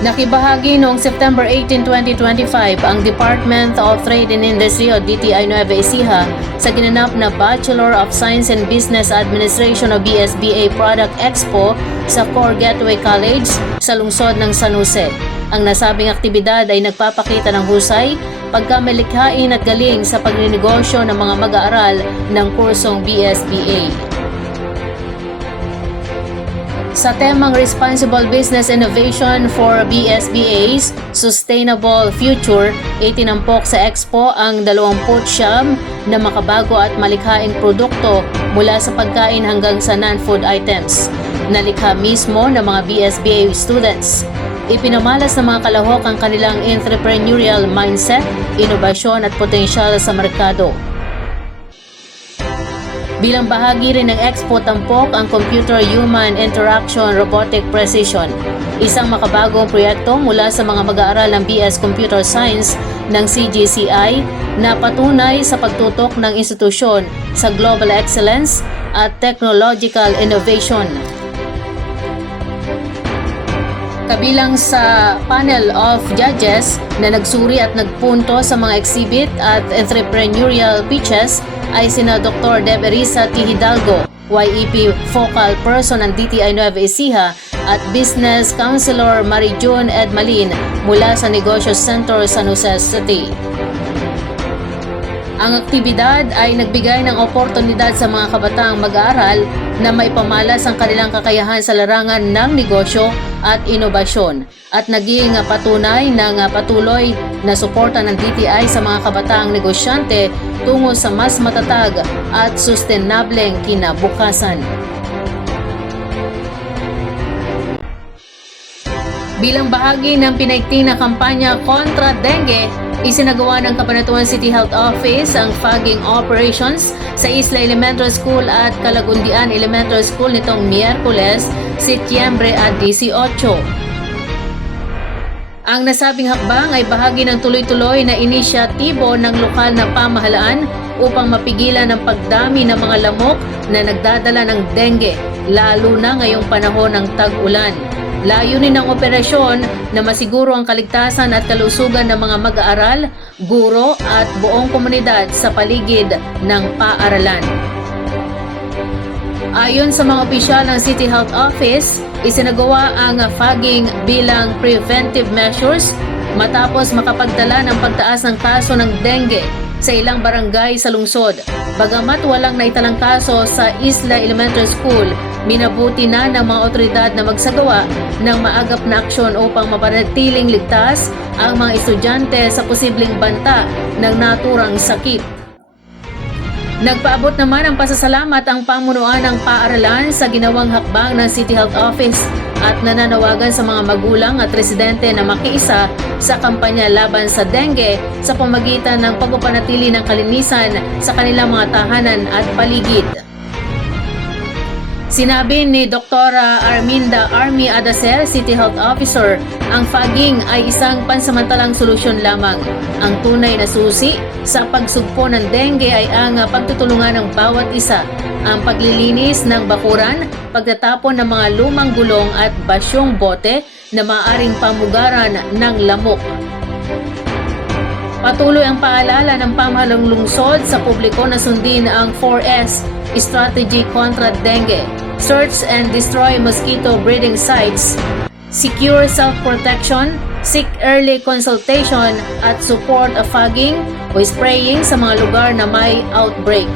Nakibahagi noong September 18, 2025 ang Department of Trade and Industry o DTI Nueva Ecija sa ginanap na Bachelor of Science in Business Administration o BSBA Product Expo sa Core Gateway College sa lungsod ng San Jose. Ang nasabing aktibidad ay nagpapakita ng husay, pagkamalikhain at galing sa pagninegosyo ng mga mag-aaral ng kursong BSBA. Sa temang Responsible Business Innovation for BSBA's Sustainable Future, itinampok sa Expo ang 20 siyam na makabago at malikhaing produkto mula sa pagkain hanggang sa non-food items. Nalikha mismo ng mga BSBA students. Ipinamalas ng mga kalahok ang kanilang entrepreneurial mindset, inobasyon at potensyal sa merkado. Bilang bahagi rin ng Expo Tampok ang Computer-Human Interaction Robotic Precision, isang makabagong proyekto mula sa mga mag-aaral ng BS Computer Science ng CGCI na patunay sa pagtutok ng institusyon sa global excellence at technological innovation. Kabilang sa panel of judges na nagsuri at nagpunto sa mga exhibit at entrepreneurial pitches ay sina Dr. Deb Erisa T. Hidalgo, YEP Focal Person ng DTI Nueva Ecija at Business Counselor Marijun Edmalin mula sa Negosyo Center San Jose City. Ang aktibidad ay nagbigay ng oportunidad sa mga kabataang mag-aaral na maipamalas ang kanilang kakayahan sa larangan ng negosyo at inobasyon at naging patunay ng patuloy na suporta ng DTI sa mga kabataang negosyante tungo sa mas matatag at sustenableng kinabukasan. Bilang bahagi ng pinaigting na kampanya kontra dengue, isinagawa ng Cabanatuan City Health Office ang fogging operations sa Isla Elementary School at Calagundian Elementary School nitong Miyerkules, Setyembre at 18. Ang nasabing hakbang ay bahagi ng tuloy-tuloy na inisyatibo ng lokal na pamahalaan upang mapigilan ang pagdami ng mga lamok na nagdadala ng dengue, lalo na ngayong panahon ng tag-ulan. Layunin ng operasyon na masiguro ang kaligtasan at kalusugan ng mga mag-aaral, guro at buong komunidad sa paligid ng paaralan. Ayon sa mga opisyal ng City Health Office, isinagawa ang fogging bilang preventive measures matapos makapagtala ng pagtaas ng kaso ng dengue sa ilang barangay sa lungsod. Bagamat walang naitalang kaso sa Isla Elementary School, minabuti na ng mga otoridad na magsagawa ng maagap na aksyon upang mapanatiling ligtas ang mga estudyante sa posibleng banta ng naturang sakit. Nagpaabot naman ang pasasalamat ang pamunuan ng paaralan sa ginawang hakbang ng City Health Office at nananawagan sa mga magulang at residente na makiisa sa kampanya laban sa dengue sa pamagitan ng pagpapanatili ng kalinisan sa kanilang mga tahanan at paligid. Sinabi ni Dr. Arminda Army Adaser, City Health Officer, ang fogging ay isang pansamantalang solusyon lamang. Ang tunay na susi sa pagsugpo ng dengue ay ang pagtutulungan ng bawat isa, ang paglilinis ng bakuran, pagtatapon ng mga lumang gulong at basyong bote na maaring pamugaran ng lamok. Patuloy ang paalala ng pamahalang lungsod sa publiko na sundin ang 4S strategy kontra dengue, search and destroy mosquito breeding sites, secure self-protection, seek early consultation at support a fogging o spraying sa mga lugar na may outbreak.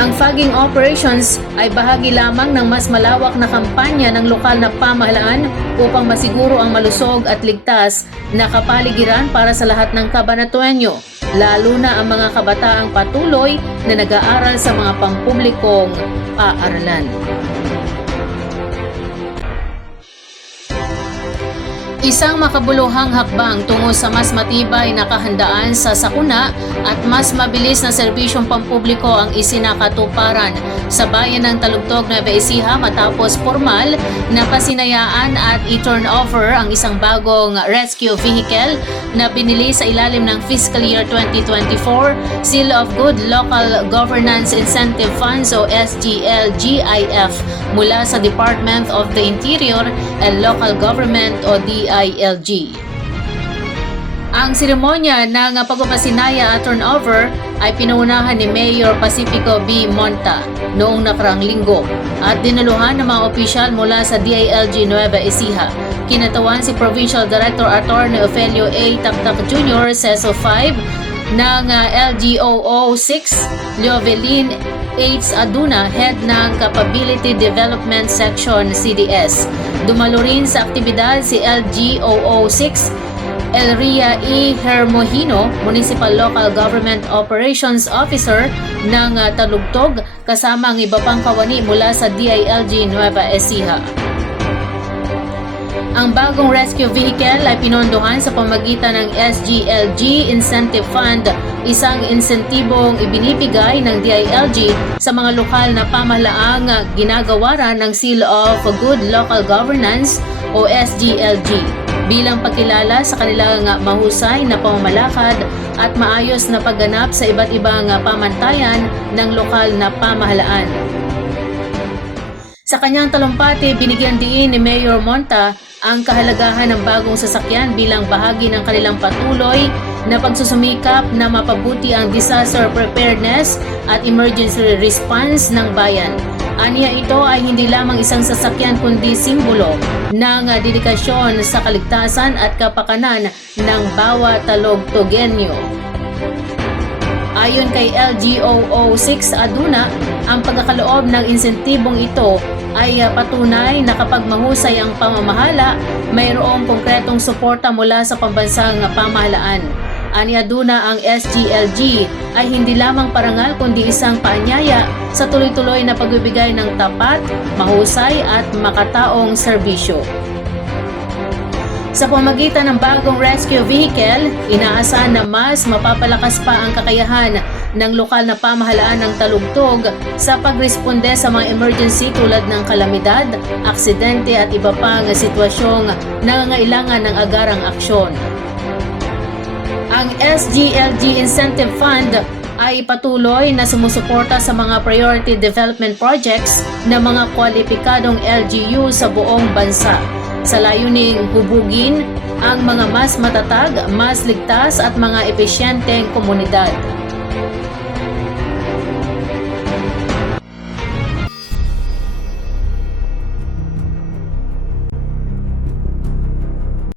Ang fogging operations ay bahagi lamang ng mas malawak na kampanya ng lokal na pamahalaan upang masiguro ang malusog at ligtas na kapaligiran para sa lahat ng kabanatuenyo, lalo na ang mga kabataang patuloy na nag-aaral sa mga pampublikong paaralan. Isang makabuluhang hakbang tungo sa mas matibay na kahandaan sa sakuna at mas mabilis na serbisyong pampubliko ang isinakatuparan sa bayan ng Talugtog na Ecija matapos formal na pasinayaan at i-turn over ang isang bagong rescue vehicle na binili sa ilalim ng Fiscal Year 2024 Seal of Good Local Governance Incentive Funds o SGL-GIF mula sa Department of the Interior and Local Government o DILG. Ang seremonya ng pagpapasinaya at turnover ay pinaunahan ni Mayor Pacifico B. Monta noong nakarang linggo at dinaluhan ng mga opisyal mula sa DILG Nueva Ecija. Kinatawan si Provincial Director Attorney Ofelio A. Taktak Jr. CESO 5 ng uh, LGOO 6, Leovelin H. Aduna, Head ng Capability Development Section CDS. Dumalo rin sa aktibidad si LGOO 6 Elria E. Hermohino, Municipal Local Government Operations Officer ng uh, Talugtog kasama ang iba pang kawani mula sa DILG Nueva Ecija. Ang bagong rescue vehicle ay pinondohan sa pamagitan ng SGLG Incentive Fund, isang insentibong ibinibigay ng DILG sa mga lokal na pamahalaang ginagawaran ng Seal of Good Local Governance o SGLG bilang pagkilala sa kanilang mahusay na pamamalakad at maayos na pagganap sa iba't ibang pamantayan ng lokal na pamahalaan. Sa kanyang talumpati, binigyan diin ni Mayor Monta ang kahalagahan ng bagong sasakyan bilang bahagi ng kanilang patuloy na pagsusumikap na mapabuti ang disaster preparedness at emergency response ng bayan. Aniya ito ay hindi lamang isang sasakyan kundi simbolo ng dedikasyon sa kaligtasan at kapakanan ng bawat talogtogenyo. Ayon kay LGOO 6 Aduna, ang pagkakaloob ng insentibong ito ay uh, patunay na kapag mahusay ang pamamahala, mayroong konkretong suporta mula sa pambansang pamahalaan. Ani Aduna ang SGLG ay hindi lamang parangal kundi isang paanyaya sa tuloy-tuloy na pagbibigay ng tapat, mahusay at makataong serbisyo. Sa pamagitan ng bagong rescue vehicle, inaasahan na mas mapapalakas pa ang kakayahan ng lokal na pamahalaan ng talugtog sa pagresponde sa mga emergency tulad ng kalamidad, aksidente at iba pang sitwasyong nangangailangan ng agarang aksyon. Ang SGLG Incentive Fund ay patuloy na sumusuporta sa mga priority development projects ng mga kwalipikadong LGU sa buong bansa sa layuning hubugin ang mga mas matatag, mas ligtas at mga epesyenteng komunidad.